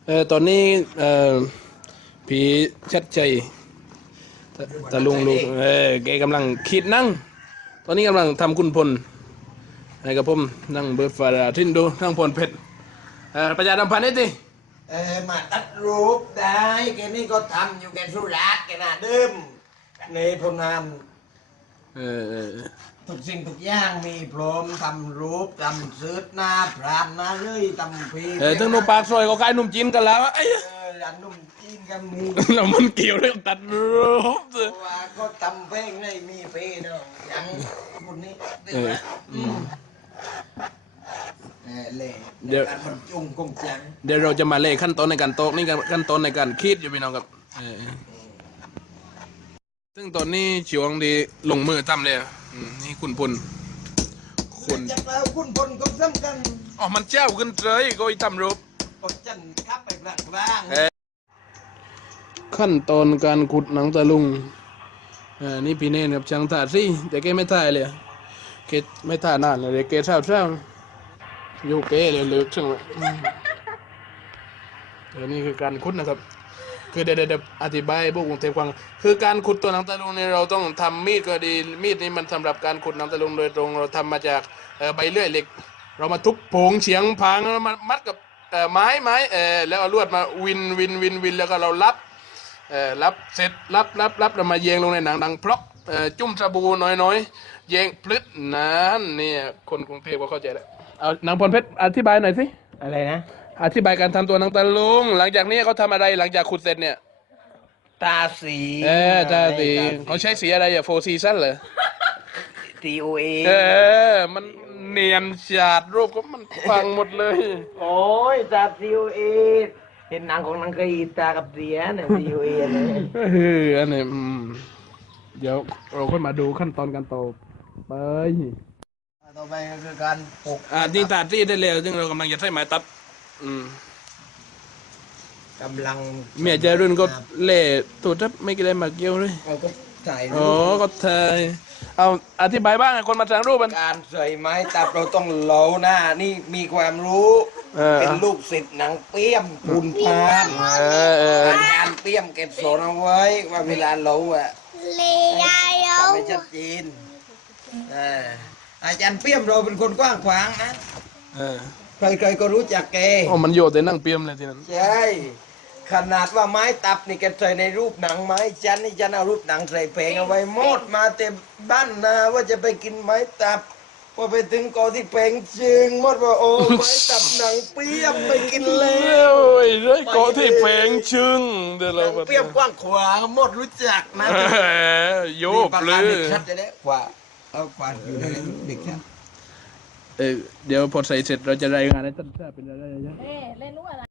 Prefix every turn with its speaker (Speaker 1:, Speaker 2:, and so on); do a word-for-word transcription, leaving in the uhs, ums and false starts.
Speaker 1: เออตอนนี้เอ่อผีชัดใจตะตะลุงลุงเออแกกำลังคิดนั่งตอนนี้กำลังทำคุณพลให้กับผมนั่งเบิร์ดฟาราทินดูนั่งพลเพชรเออประชาสัมพันธ์นี่ดิ
Speaker 2: เออมาตัดรูปได้แกนี่ก็ทำอยู่แกสุรักแกน่ะดื่มในพนาม
Speaker 1: เออเออ
Speaker 2: ทุกสิ่งทุกอย่างมีพร้อมทำรูปทำซื้อหน้าพรานหน้าเลยทำพี
Speaker 1: เออถึงนูปากซอยก็ขายนุ่มจีนกันแล้วไอ้
Speaker 2: เออร้านนุ่มจีนก็มี
Speaker 1: แล้วมันเกี่ยวเรื่องตัดรูป
Speaker 2: เพราะว่าก็ทำเพลงในมีเพลงเนาะอย่างคนนี้
Speaker 1: เออ
Speaker 2: เออเล่
Speaker 1: เดี๋ยว
Speaker 2: มันจุงกงจัง
Speaker 1: เดี๋ยวเราจะมาเล่ขั้นตอนในการโตกนี่ขั้นตอนในการคิดอยู่พี่น้องครับเออซึ่งตอนนี้ชิวงดีลงมือทำเลยนี่คุณพลคุณ
Speaker 2: จากแล้วคุณพลก็สำคัญ
Speaker 1: อ๋อมันเจ้าขึ้นเลยก็อีทำรูป
Speaker 2: กดจันครับไปกลางกลาง
Speaker 1: ขั้นตอนการขุดหนังตะลุงอ่านี่พี่เนนกับช่างถ่าสิแต่แกไม่ถ่ายเลยแกไม่ถ่านานเลยแกเศร้าเศร้าอยู่แกเลยเลิกช่างเลยเดี๋ยวนี้คือการขุดนะครับคือเดี๋ยวเดี๋ยวอธิบายพวกกรุงเทพฟังคือการขุดตัวหนังตะลุงเนี่ยเราต้องทำมีดก็ดีมีดนี้มันสำหรับการขุดหนังตะลุงโดยตรงเราทำมาจากใบเลื่อยเหล็กเรามาทุบโผงเฉียงพังแล้วมามัดกับไม้ไม้เออแล้วเอาลวดมาวินวินวินวินแล้วก็เรารับเออรับเสร็จรับรับรับเรามาเยงลงในหนังดังพลอกเออจุ่มสบู่น้อยๆเยงพลึดนั่นเนี่ยคนกรุงเทพก็เข้าใจแล้วเอานางพรเพชรอธิบายหน่อยสิ
Speaker 2: อะไรนะ
Speaker 1: อธิบายการทำตัวหนังตะลุงหลังจากนี้เขาทำอะไรหลังจากขุดเสร็จเนี่ย
Speaker 2: ตาสี
Speaker 1: เออตาสีเขาใช้สีอะไรอะโฟร์ซีซั่นเหรอ
Speaker 2: ที โอ เอ
Speaker 1: เออมันเนียนฉาดรูปก็มันฟังหมดเลย
Speaker 2: โอ้ยตา ที โอ เอ เห็นหนังของนางเคยตากับเสียเนี่ย ที โอ เอ เลย
Speaker 1: เอออันนี้เดี๋ยวเราค่อยมาดูขั้นตอนการตบไป
Speaker 2: ต่อไปก็คือการปก
Speaker 1: อ่านี่ตาที่ได้เร็วซึ่งเรากำลังจะใช้ไม้ตัดอืม
Speaker 2: กำลัง
Speaker 1: เมียใจรุ่นก็เล่ตัวทับไม่กี่ได้มาเกี่ยวเลย
Speaker 2: เราก็ถ่ายรู
Speaker 1: ปอ๋อก็ถ่ายเอาอธิบายบ้างคนมาถ่ายรูปมัน
Speaker 2: การใส่ไม้ตับเราต้องเหลาหน้านี่มีความรู้เป็นลูกศิษย์หนังเปี้ยมคุณพานการเปี้ยมเก็บสอนเอาไว้ว่าเวลาเหลาอ่ะทำให้ชัดเจนอาจารย์เปี้ยมเราเป็นคนกว้างขวางนะใครๆก็รู้จักแก
Speaker 1: อ๋อมันโยดแต่นั่งเปี้ยมเลยทีนั้น
Speaker 2: ใช่ขนาดว่าไม้ตับนี่แกใส่ในรูปหนังไม้จันนี่จันเอารูปหนังใส่เพลงเอาไว้หมดมาเต็มบ้านนาว่าจะไปกินไม้ตับพอไปถึงกอที่เพลงจึงหมดว่าโอ้ไม้ตับหนังเปี้ยมไปกินแล้ว
Speaker 1: โอ้ยเลยกอที่เพลงชึงเดี๋ยวเรา
Speaker 2: เปี้ยมกว้างขวางหมดรู้จักนะ
Speaker 1: โยกเลย
Speaker 2: ชัดจะได้กว่าเอากว่าอยู่ในเด็กชัด
Speaker 1: เออเดี๋ยวพอใส่เสร็จเราจะรายงานให้ท่านทราบเป็นอะไรนะ
Speaker 3: เอ๊ะเล่นรู้อะไร